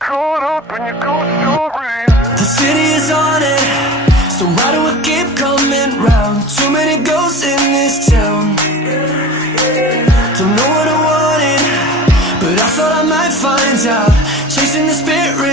caught up in your ghost story. The city is on it, so why do I keep coming round? Too many ghosts in this town. Don't know what I wanted, but I thought I might find out. Chasing the spirit